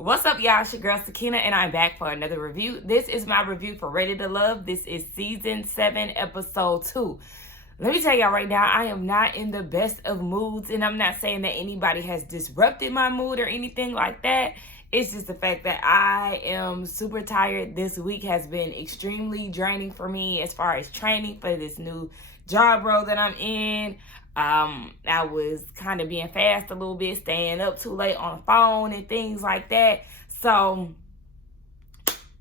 What's up, y'all? It's your girl Sakina, and I'm back for another review. This is my review for Ready to Love. This is season 7, episode 2. Let me tell y'all right now, I am not in the best of moods, and I'm not saying that anybody has disrupted my mood or anything like that. It's just the fact that I am super tired. This week has been extremely draining for me as far as training for this new job role that I'm in. I was kind of being fast a little bit, staying up too late on the phone and things like that. So,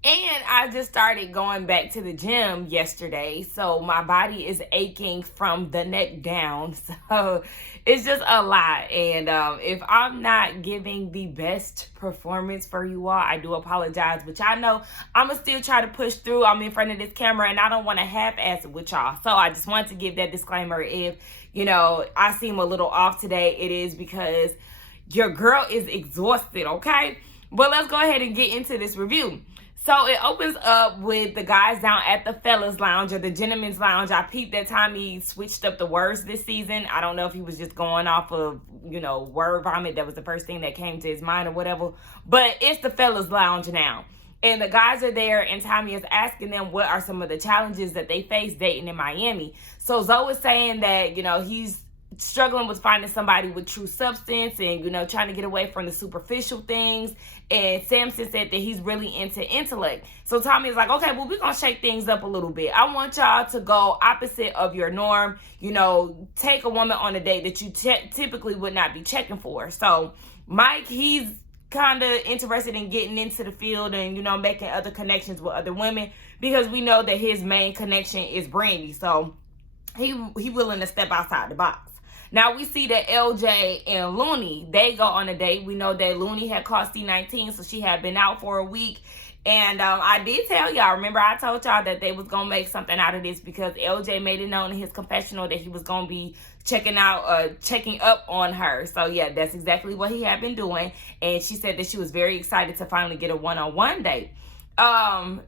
and I just started going back to the gym yesterday. So my body is aching from the neck down. So it's just a lot. And if I'm not giving the best performance for you all, I do apologize. But y'all know I'm going to still try to push through. I'm in front of this camera and I don't want to half-ass it with y'all. So I just wanted to give that disclaimer. If, you know, I seem a little off today, it is because your girl is exhausted, okay? But let's go ahead and get into this review. So it opens up with the guys down at the fellas lounge or the gentleman's lounge. I peeped that time he switched up the words this season. I don't know if he was just going off of, you know, word vomit. That was the first thing that came to his mind or whatever. But it's the fellas lounge now. And the guys are there, and Tommy is asking them what are some of the challenges that they face dating in Miami. So Zoe is saying that, you know, he's struggling with finding somebody with true substance and, you know, trying to get away from the superficial things. And Samson said that he's really into intellect. So Tommy is like, okay, well, we're going to shake things up a little bit. I want y'all to go opposite of your norm. You know, take a woman on a date that you typically would not be checking for. So Mike, he's kind of interested in getting into the field and, you know, making other connections with other women because we know that his main connection is Brandy. So he willing to step outside the box. Now we see that LJ and Looney, they go on a date. We know that Looney had caught C-19, so she had been out for a week. And I did tell y'all, remember I told y'all that they was going to make something out of this because LJ made it known in his confessional that he was going to be checking up on her. So yeah, that's exactly what he had been doing. And she said that she was very excited to finally get a one-on-one date.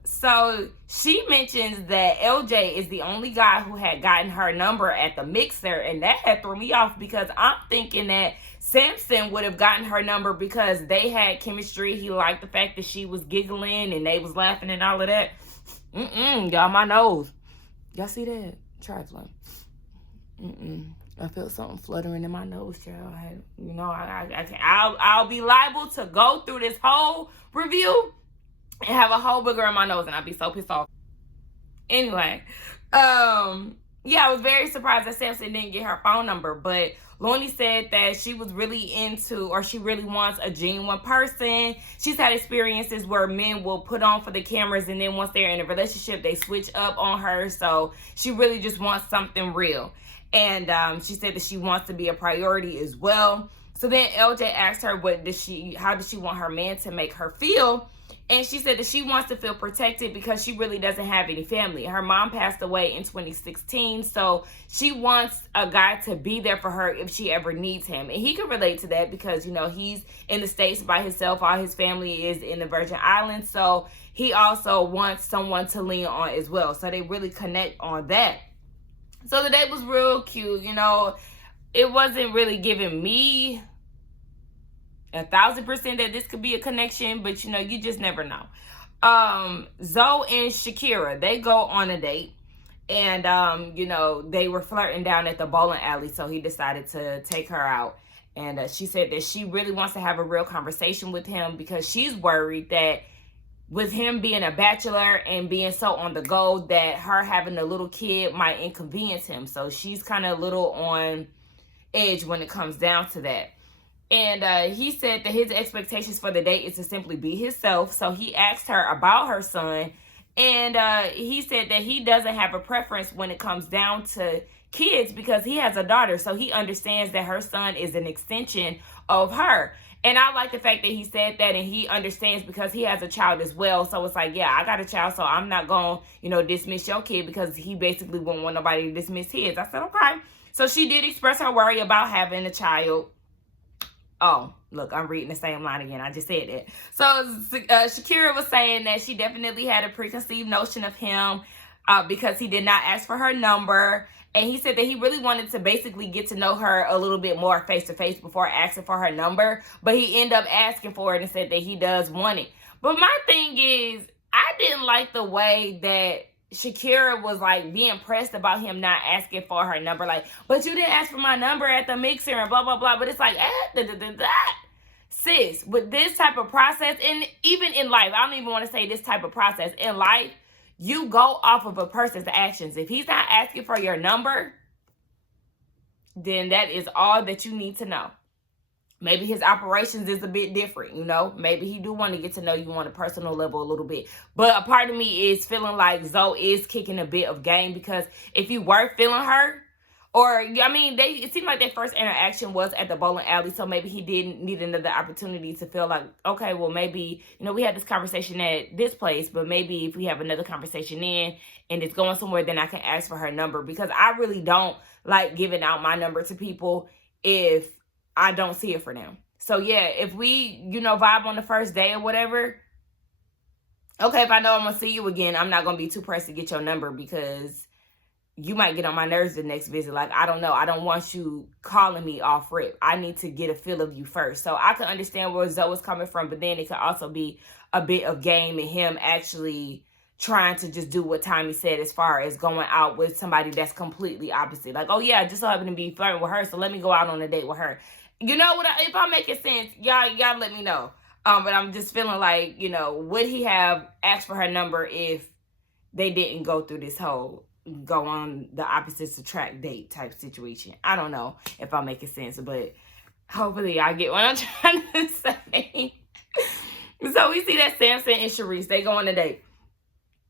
So she mentions that LJ is the only guy who had gotten her number at the mixer, and that had threw me off because I'm thinking that Samson would have gotten her number because they had chemistry. He liked the fact that she was giggling and they was laughing and all of that. Y'all, my nose. Y'all see that? Trifling. I felt something fluttering in my nose, child. You know, I'll be liable to go through this whole review and have a whole booger in my nose, and I'd be so pissed off. Anyway, yeah, I was very surprised that Samson didn't get her phone number, but Looney said that she was really into, or she really wants a genuine person. She's had experiences where men will put on for the cameras, and then once they're in a relationship, they switch up on her, so she really just wants something real. And she said that she wants to be a priority as well. So then LJ asked her, how does she want her man to make her feel? And she said that she wants to feel protected because she really doesn't have any family. Her mom passed away in 2016, so she wants a guy to be there for her if she ever needs him. And he can relate to that because, you know, he's in the States by himself. All his family is in the Virgin Islands, so he also wants someone to lean on as well. So they really connect on that. So the date was real cute, you know. It wasn't really giving me 1,000% that this could be a connection, but you know, you just never know. Zoe and Shakira, they go on a date, and you know, they were flirting down at the bowling alley, so he decided to take her out. And she said that she really wants to have a real conversation with him because she's worried that with him being a bachelor and being so on the go, that her having a little kid might inconvenience him. So she's kind of a little on edge when it comes down to that. And he said that his expectations for the date is to simply be himself. So he asked her about her son. And he said that he doesn't have a preference when it comes down to kids because he has a daughter. So he understands that her son is an extension of her. And I like the fact that he said that, and he understands because he has a child as well. So it's like, yeah, I got a child, so I'm not going to, you know, dismiss your kid because he basically won't want nobody to dismiss his. I said, okay. So she did express her worry about having a child. Oh, look, I'm reading the same line again. I just said it. So Shakira was saying that she definitely had a preconceived notion of him because he did not ask for her number. And he said that he really wanted to basically get to know her a little bit more face to face before asking for her number. But he ended up asking for it and said that he does want it. But my thing is, I didn't like the way that Shakira was like being pressed about him not asking for her number. Like, but you didn't ask for my number at the mixer and blah, blah, blah. But it's like, sis, with this type of process, and even in life, I don't even want to say this type of process. In life, you go off of a person's actions. If he's not asking for your number, then that is all that you need to know. Maybe his operations is a bit different, you know. Maybe he do want to get to know you on a personal level a little bit. But a part of me is feeling like Zoe is kicking a bit of game, because if you were feeling her, or, I mean, it seemed like their first interaction was at the bowling alley, so maybe he didn't need another opportunity to feel like, okay, well, maybe, you know, we had this conversation at this place, but maybe if we have another conversation in and it's going somewhere, then I can ask for her number, because I really don't like giving out my number to people if I don't see it for them. So, yeah, if we, you know, vibe on the first day or whatever, okay, if I know I'm going to see you again, I'm not going to be too pressed to get your number, because you might get on my nerves the next visit. Like, I don't know. I don't want you calling me off rip. I need to get a feel of you first. So I can understand where Zoe is coming from, but then it could also be a bit of game in him actually trying to just do what Tommy said as far as going out with somebody that's completely opposite. Like, oh yeah, I just so happen to be flirting with her, so let me go out on a date with her. You know what? If I'm making sense, y'all let me know. But I'm just feeling like, you know, would he have asked for her number if they didn't go through this whole go on the opposites attract date type situation? I don't know if I'm making sense, but hopefully I get what I'm trying to say. So we see that Samson and Charisse, they go on a date.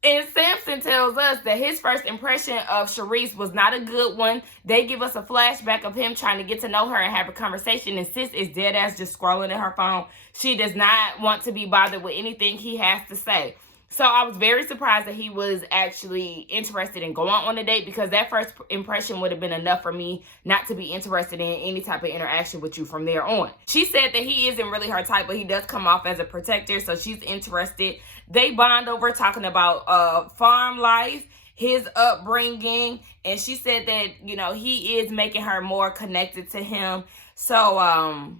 And Samson tells us that his first impression of Charisse was not a good one. They give us a flashback of him trying to get to know her and have a conversation. And sis is dead ass just scrolling at her phone. She does not want to be bothered with anything he has to say. So I was very surprised that he was actually interested in going on a date, because that first impression would have been enough for me not to be interested in any type of interaction with you from there on. She said that he isn't really her type, but he does come off as a protector, so she's interested. They bond over talking about farm life, his upbringing, and she said that, you know, he is making her more connected to him. So,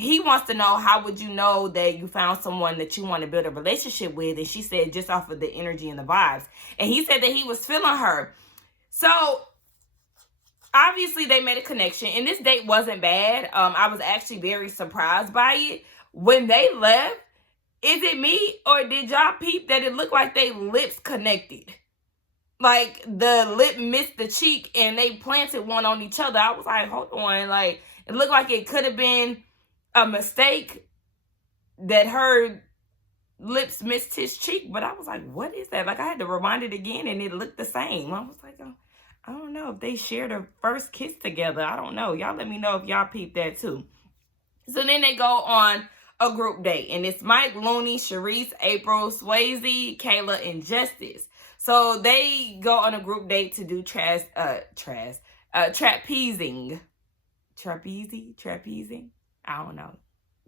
he wants to know, how would you know that you found someone that you want to build a relationship with? And she said just off of the energy and the vibes. And he said that he was feeling her. So obviously they made a connection. And this date wasn't bad. I was actually very surprised by it. When they left, is it me or did y'all peep that it looked like they lips connected? Like the lip missed the cheek and they planted one on each other. I was like, hold on. Like, it looked like it could have been a mistake that her lips missed his cheek, but I was like, what is that? Like, I had to rewind it again and it looked the same. I was like, oh, I don't know if they shared a first kiss together. I don't know. Y'all let me know if y'all peeped that too. So then they go on a group date, and it's Mike, Looney, Charisse, April, Swayze, Kayla, and Justice. So they go on a group date to do trapezing. Trapezing? I don't know.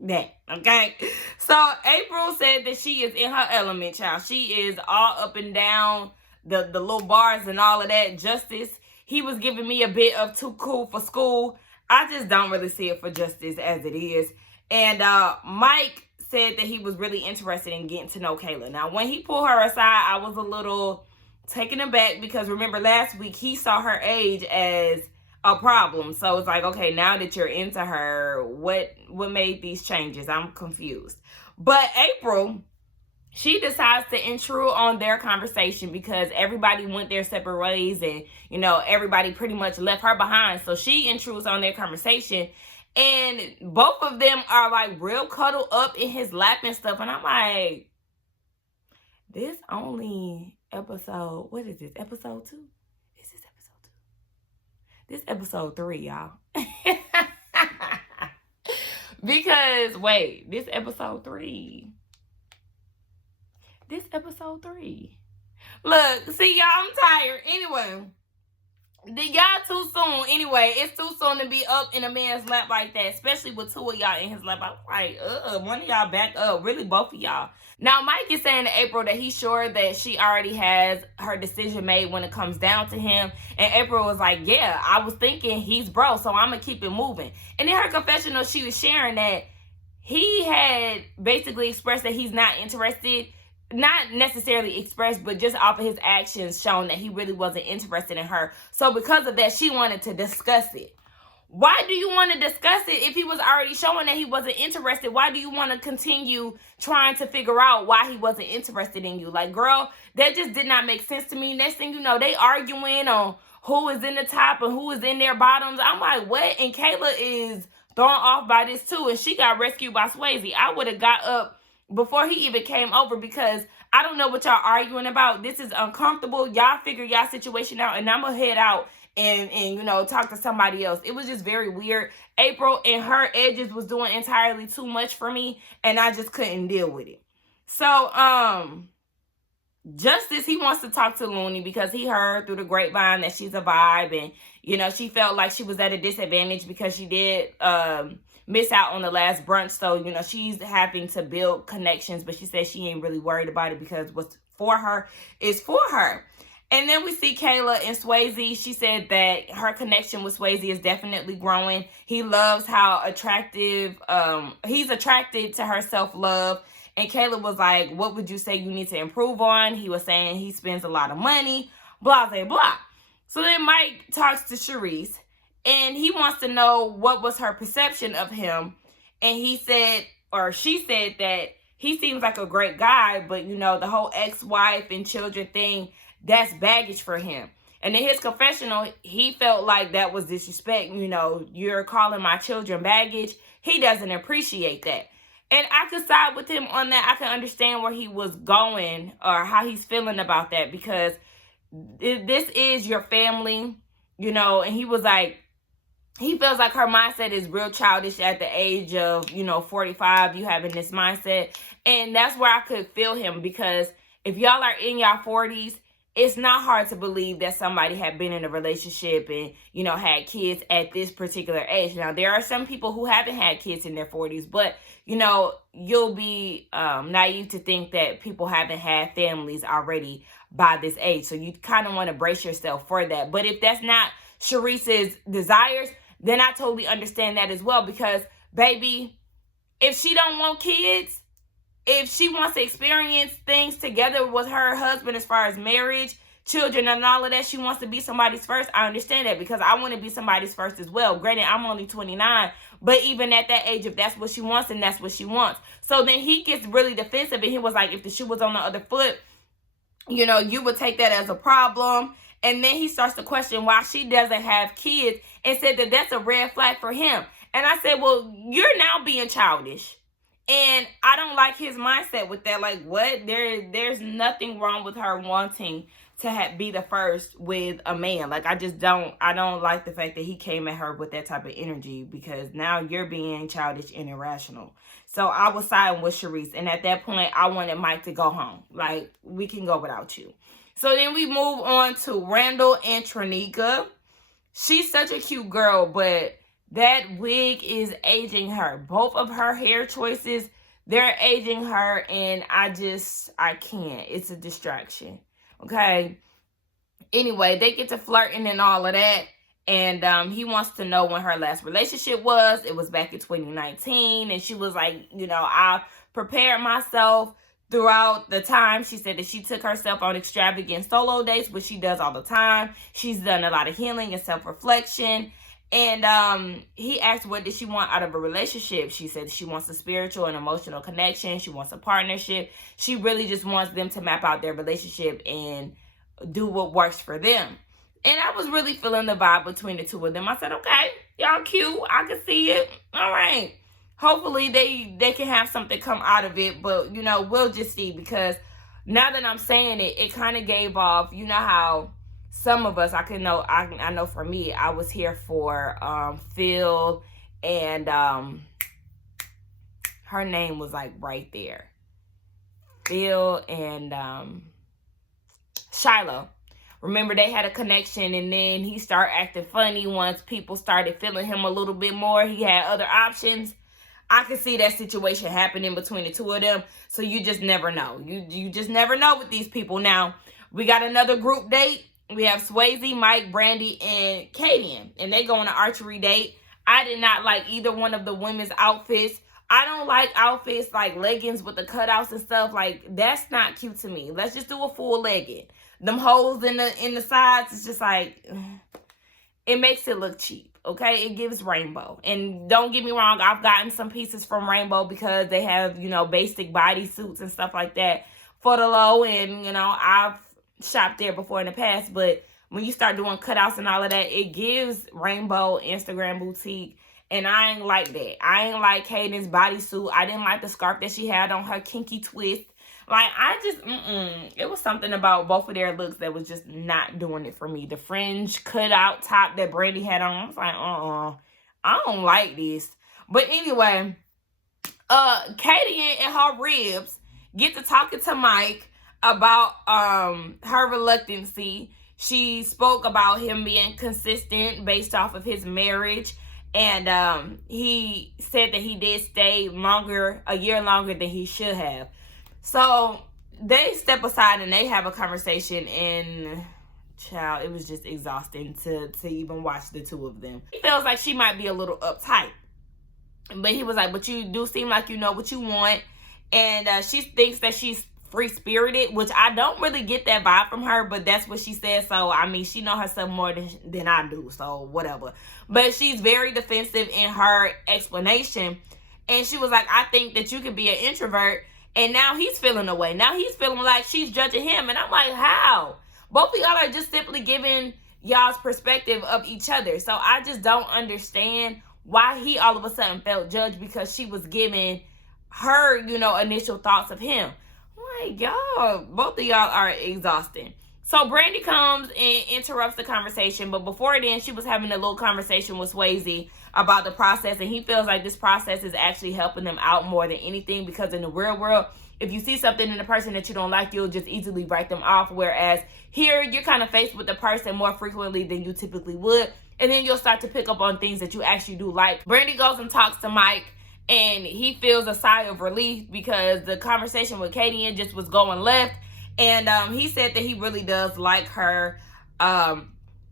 That, okay? So April said that she is in her element, child. She is all up and down the little bars and all of that. Justice, he was giving me a bit of too cool for school. I just don't really see it for Justice as it is. And Mike said that he was really interested in getting to know Kayla. Now, when he pulled her aside, I was a little taken aback, because remember last week he saw her age as a problem. So it's like, okay, now that you're into her, what made these changes? I'm confused. But April, she decides to intrude on their conversation, because everybody went their separate ways and, you know, everybody pretty much left her behind. So she intrudes on their conversation, and both of them are like real cuddled up in his lap and stuff. And I'm like, this only episode, what is this, episode 2? This episode 3, y'all. Because, wait, this episode 3. This episode 3. Look, see, y'all, I'm tired. Anyway, Y'all too soon. Anyway, it's too soon to be up in a man's lap like that, especially with two of y'all in his lap. I'm like, one of y'all back up. Really, both of y'all. Now, Mike is saying to April that he's sure that she already has her decision made when it comes down to him. And April was like, yeah, I was thinking he's bro, so I'm going to keep it moving. And in her confessional, she was sharing that he had basically expressed that he's not interested. Not necessarily expressed, but just off of his actions shown that he really wasn't interested in her. So because of that, she wanted to discuss it. Why do you want to discuss it if he was already showing that he wasn't interested? Why do you want to continue trying to figure out why he wasn't interested in you? Like, girl, that just did not make sense to me. Next thing you know, they arguing on who is in the top and who is in their bottoms. I'm like, what? And Kayla is thrown off by this too, and she got rescued by Swayze. I would have got up before he even came over, because I don't know what y'all arguing about. This is uncomfortable. Y'all figure y'all situation out, and I'm gonna head out and you know, talk to somebody else. It was just very weird. April and her edges was doing entirely too much for me, and I just couldn't deal with it. So Justice, he wants to talk to Looney because he heard through the grapevine that she's a vibe, and you know, she felt like she was at a disadvantage because she did miss out on the last brunch. So, you know, she's having to build connections, but she says she ain't really worried about it because what's for her is for her. And then we see Kayla and Swayze. She said that her connection with Swayze is definitely growing. He loves how attractive, he's attracted to her self-love. And Kayla was like, what would you say you need to improve on? He was saying he spends a lot of money, blah, blah, blah. So then Mike talks to Charisse, and he wants to know what was her perception of him. And he said, or she said, that he seems like a great guy, but, you know, the whole ex-wife and children thing, that's baggage for him. And in his confessional, he felt like that was disrespect. You know, you're calling my children baggage. He doesn't appreciate that. And I could side with him on that. I can understand where he was going or how he's feeling about that, because this is your family, you know. And he was like, he feels like her mindset is real childish at the age of, you know, 45, you having this mindset. And that's where I could feel him, because if y'all are in y'all 40s, it's not hard to believe that somebody had been in a relationship and, you know, had kids at this particular age. Now, there are some people who haven't had kids in their 40s, but, you know, you'll be naive to think that people haven't had families already by this age. So you kind of want to brace yourself for that. But if that's not Charisse's desires, then I totally understand that as well, because, baby, if she don't want kids, if she wants to experience things together with her husband as far as marriage, children, and all of that, she wants to be somebody's first. I understand that, because I want to be somebody's first as well. Granted, I'm only 29, but even at that age, if that's what she wants, then that's what she wants. So then he gets really defensive, and he was like, if the shoe was on the other foot, you know, you would take that as a problem. And then he starts to question why she doesn't have kids, and said that that's a red flag for him. And I said, well, you're now being childish. And I don't like his mindset with that. Like, what? There's nothing wrong with her wanting to be the first with a man. Like, I don't like the fact that he came at her with that type of energy, because now you're being childish and irrational. So I was siding with Charisse. And at that point, I wanted Mike to go home. Like, we can go without you. So then we move on to Randall and Trenica. She's such a cute girl, but that wig is aging her. Both of her hair choices, they're aging her, and I can't. It's a distraction. Okay? Anyway, they get to flirting and all of that, and he wants to know when her last relationship was. It was back in 2019, and she was like, you know, I prepared myself throughout the time. She said that she took herself on extravagant solo dates, which she does all the time. She's done a lot of healing and self-reflection. And he asked, what did she want out of a relationship? She said she wants a spiritual and emotional connection. She wants a partnership. She really just wants them to map out their relationship and do what works for them. And I was really feeling the vibe between the two of them. I said, okay, y'all cute. I can see it. All right. Hopefully they can have something come out of it. But, you know, we'll just see, because now that I'm saying it, it kind of gave off, you know how some of us, I know for me, I was here for Phil, and her name was like right there. Phil and Shiloh. remember they had a connection, and then he started acting funny once people started feeling him a little bit more. He had other options. I could see that situation happening between the two of them. So you just never know. You just never know with these people. Now, we got another group date. We have Swayze, Mike, Brandy, and Kaden. And they go on an archery date. I did not like either one of the women's outfits. I don't like outfits like leggings with the cutouts and stuff. Like, that's not cute to me. Let's just do a full legging. Them holes in the sides, it's just like, it makes it look cheap. Okay, it gives rainbow. And don't get me wrong, I've gotten some pieces from Rainbow because they have, you know, basic bodysuits and stuff like that for the low. And, you know, I've shopped there before in the past. But when you start doing cutouts and all of that, it gives Rainbow Instagram boutique. And I ain't like that. I ain't like Kaden's bodysuit. I didn't like the scarf that she had on her kinky twist. Like, I just, it was something about both of their looks that was just not doing it for me. The fringe cutout top that Brandy had on, I was like, I don't like this. But anyway, Katie and her ribs get to talking to Mike about her reluctancy. She spoke about him being consistent based off of his marriage. And he said that he did stay a year longer than he should have. So they step aside and they have a conversation, and child, it was just exhausting to even watch the two of them. He feels like she might be a little uptight, but he was like, but you do seem like you know what you want. And she thinks that she's free-spirited, which I don't really get that vibe from her, but that's what she said. So, I mean, she knows herself more than I do, so whatever. But she's very defensive in her explanation. And she was like, I think that you could be an introvert. And now he's feeling away. Now he's feeling like she's judging him. And I'm like, how? Both of y'all are just simply giving y'all's perspective of each other. So I just don't understand why he all of a sudden felt judged because she was giving her, you know, initial thoughts of him. Like, y'all, both of y'all are exhausting. So Brandy comes and interrupts the conversation. But before then, she was having a little conversation with Swayze about the process. And he feels like this process is actually helping them out more than anything. Because in the real world, if you see something in a person that you don't like, you'll just easily write them off. Whereas here, you're kind of faced with the person more frequently than you typically would. And then you'll start to pick up on things that you actually do like. Brandy goes and talks to Mike. And he feels a sigh of relief because the conversation with Katie just was going left. And he said that he really does like her.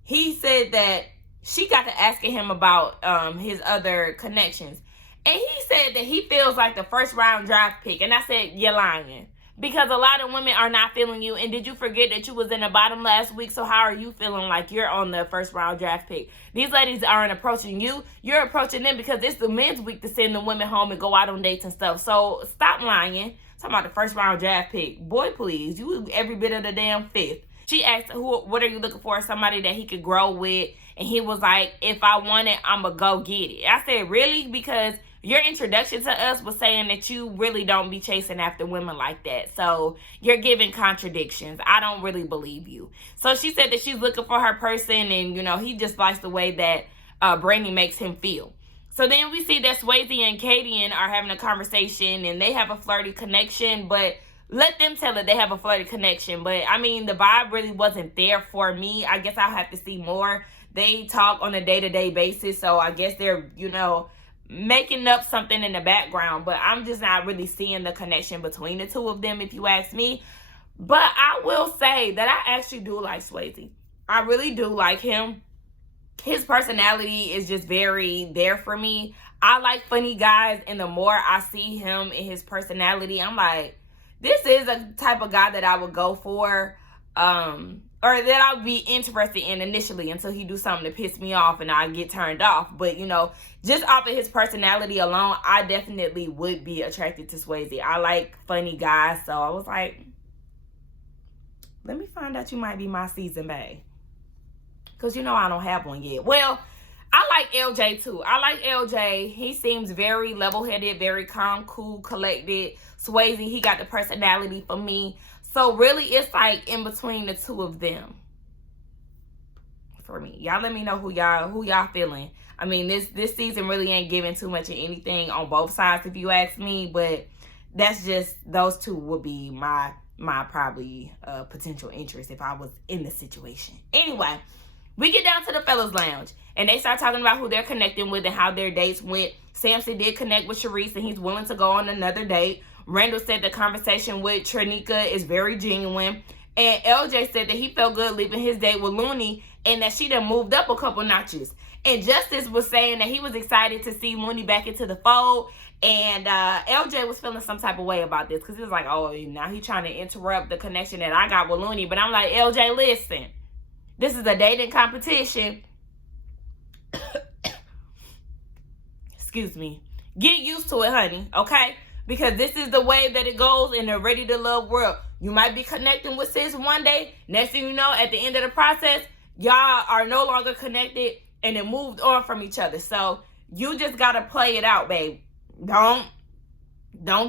He said that she got to asking him about his other connections. And he said that he feels like the first round draft pick. And I said, you're lying. Because a lot of women are not feeling you. And did you forget that you was in the bottom last week? So how are you feeling like you're on the first round draft pick? These ladies aren't approaching you. You're approaching them because it's the men's week to send the women home and go out on dates and stuff. So stop lying. Talking about the first round draft pick. Boy, please. You every bit of the damn fifth. She asked, what are you looking for? Somebody that he could grow with. And he was like, if I want it, I'm going to go get it. I said, really? Because your introduction to us was saying that you really don't be chasing after women like that. So you're giving contradictions. I don't really believe you. So she said that she's looking for her person. And, you know, he just likes the way that Brandy makes him feel. So then we see that Swayze and Katie are having a conversation. And they have a flirty connection. But let them tell it they have a flirty connection. But, I mean, the vibe really wasn't there for me. I guess I'll have to see more. They talk on a day-to-day basis. So I guess they're, you know, making up something in the background, but I'm just not really seeing the connection between the two of them, if you ask me. But I will say that I actually do like Swayze. I really do like him. His personality is just very there for me. I like funny guys, and the more I see him and his personality, I'm like, this is a type of guy that I would go for, or that I would be interested in initially until he do something to piss me off and I get turned off. But, you know, just off of his personality alone, I definitely would be attracted to Swayze. I like funny guys, so I was like, let me find out you might be my season bae. Because, you know, I don't have one yet. Well, I like LJ too. I like LJ. He seems very level-headed, very calm, cool, collected. Swayze, he got the personality for me. So really, it's like in between the two of them for me. Y'all let me know who y'all feeling. I mean, this season really ain't giving too much of anything on both sides, if you ask me. But that's just, those two would be my probably potential interest if I was in the situation. Anyway, we get down to the fellas lounge and they start talking about who they're connecting with and how their dates went. Samson did connect with Charisse and he's willing to go on another date. Randall said the conversation with Trenica is very genuine. And LJ said that he felt good leaving his date with Looney and that she done moved up a couple notches. And Justice was saying that he was excited to see Looney back into the fold. And LJ was feeling some type of way about this because he was like, oh, now he's trying to interrupt the connection that I got with Looney. But I'm like, LJ, listen, this is a dating competition. Excuse me. Get used to it, honey, okay? Because this is the way that it goes in the Ready to Love world. You might be connecting with sis one day. Next thing you know, at the end of the process, y'all are no longer connected and then moved on from each other. So you just got to play it out, babe. Don't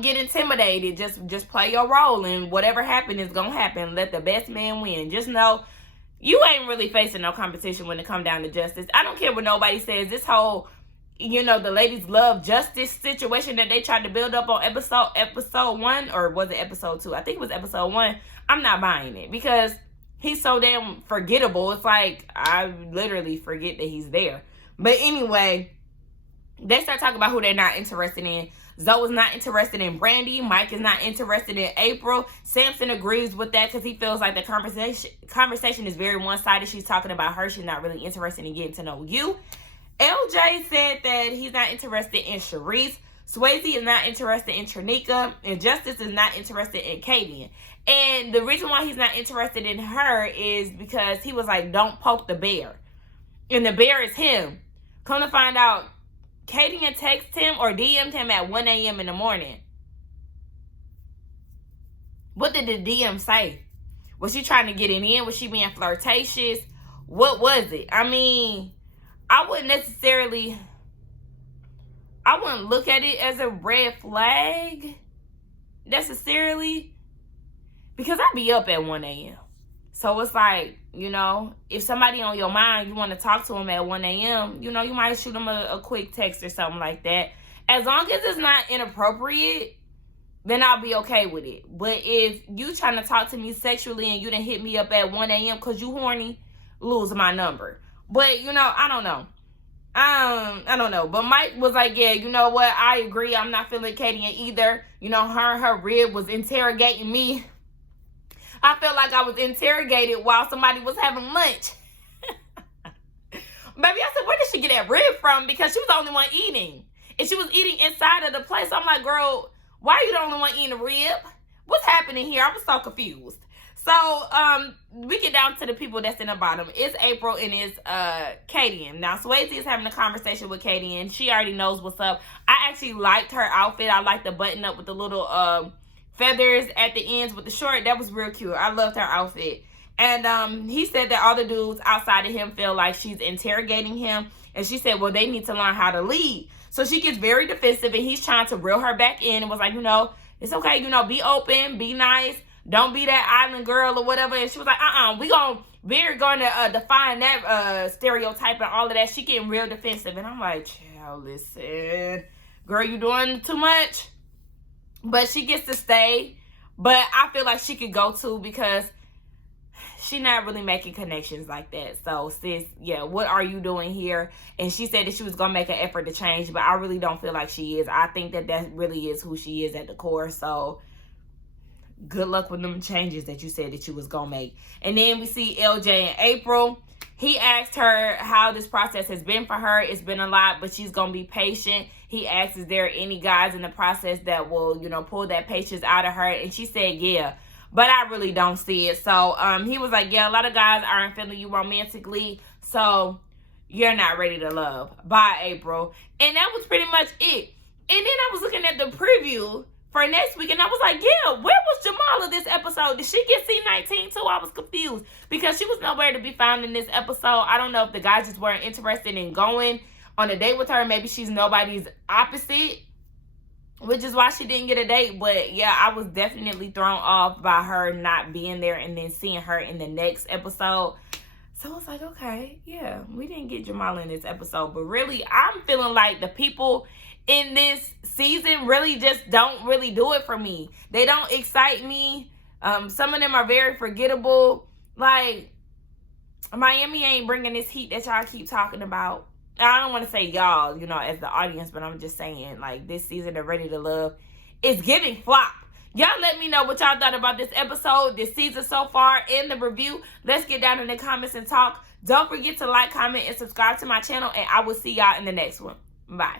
get intimidated. Just play your role, and whatever happens is gonna happen. Let the best man win. Just know you ain't really facing no competition when it come down to Justice. I don't care what nobody says. This whole, the ladies love Justice situation that they tried to build up on episode 1, or was it episode 2? I think it was episode 1. I'm not buying it because he's so damn forgettable. It's like I literally forget that he's there. But anyway, they start talking about who they're not interested in. Zoe's not interested in Brandy. Mike is not interested in April. Samson agrees with that because he feels like the conversation is very one-sided. She's talking about her. She's not really interested in getting to know you. LJ said that he's not interested in Charisse. Swayze is not interested in Trenica. And Justice is not interested in Kayla. And the reason why he's not interested in her is because he was like, don't poke the bear. And the bear is him. Come to find out, Katie texted him or DM'd him at 1 a.m. in the morning. What did the DM say? Was she trying to get it in? Was she being flirtatious? What was it? I mean, I wouldn't look at it as a red flag necessarily because I be up at 1 a.m. So it's like, if somebody on your mind, you want to talk to them at 1 a.m., you might shoot them a quick text or something like that. As long as it's not inappropriate, then I'll be okay with it. But if you trying to talk to me sexually and you done hit me up at 1 a.m. because you horny, lose my number. But, I don't know. I don't know. But Mike was like, yeah, you know what? I agree. I'm not feeling Katie either. Her rib was interrogating me. I felt like I was interrogated while somebody was having lunch. Baby, I said, where did she get that rib from? Because she was the only one eating. And she was eating inside of the place. I'm like, girl, why are you the only one eating a rib? What's happening here? I was so confused. So, we get down to the people that's in the bottom. It's April and it's Katie. Now, Swayze is having a conversation with Katie and she already knows what's up. I actually liked her outfit. I liked the button up with the little feathers at the ends with the short. That was real cute. I loved her outfit. And he said that all the dudes outside of him feel like she's interrogating him. And she said, well, they need to learn how to lead. So she gets very defensive and he's trying to reel her back in and was like, it's okay, be open, be nice. Don't be that island girl or whatever. And she was like, we're going to define that stereotype and all of that. She getting real defensive. And I'm like, child, listen, girl, you doing too much? But she gets to stay. But I feel like she could go too because she's not really making connections like that. So, sis, yeah, what are you doing here? And she said that she was going to make an effort to change. But I really don't feel like she is. I think that really is who she is at the core. So, good luck with them changes that you said that you was going to make. And then we see LJ and April. He asked her how this process has been for her. It's been a lot, but she's going to be patient. He asked, is there any guys in the process that will, pull that patience out of her? And she said, yeah, but I really don't see it. So he was like, yeah, a lot of guys aren't feeling you romantically. So you're not ready to love. Bye, April. And that was pretty much it. And then I was looking at the preview for next week, and I was like, yeah, where was Jamala this episode? Did she get C19 too? I was confused because she was nowhere to be found in this episode. I don't know if the guys just weren't interested in going on a date with her. Maybe she's nobody's opposite, which is why she didn't get a date. But yeah, I was definitely thrown off by her not being there and then seeing her in the next episode. So I was like, okay, yeah, we didn't get Jamala in this episode. But really, I'm feeling like the people in this season really just don't really do it for me. They don't excite me. Some of them are very forgettable. Like, Miami ain't bringing this heat that y'all keep talking about. I don't want to say y'all, you know, as the audience, but I'm just saying, like, this season of Ready to Love is giving flop. Y'all let me know what y'all thought about this episode, this season so far, and the review. Let's get down in the comments and talk. Don't forget to like, comment, and subscribe to my channel, and I will see y'all in the next one. Bye.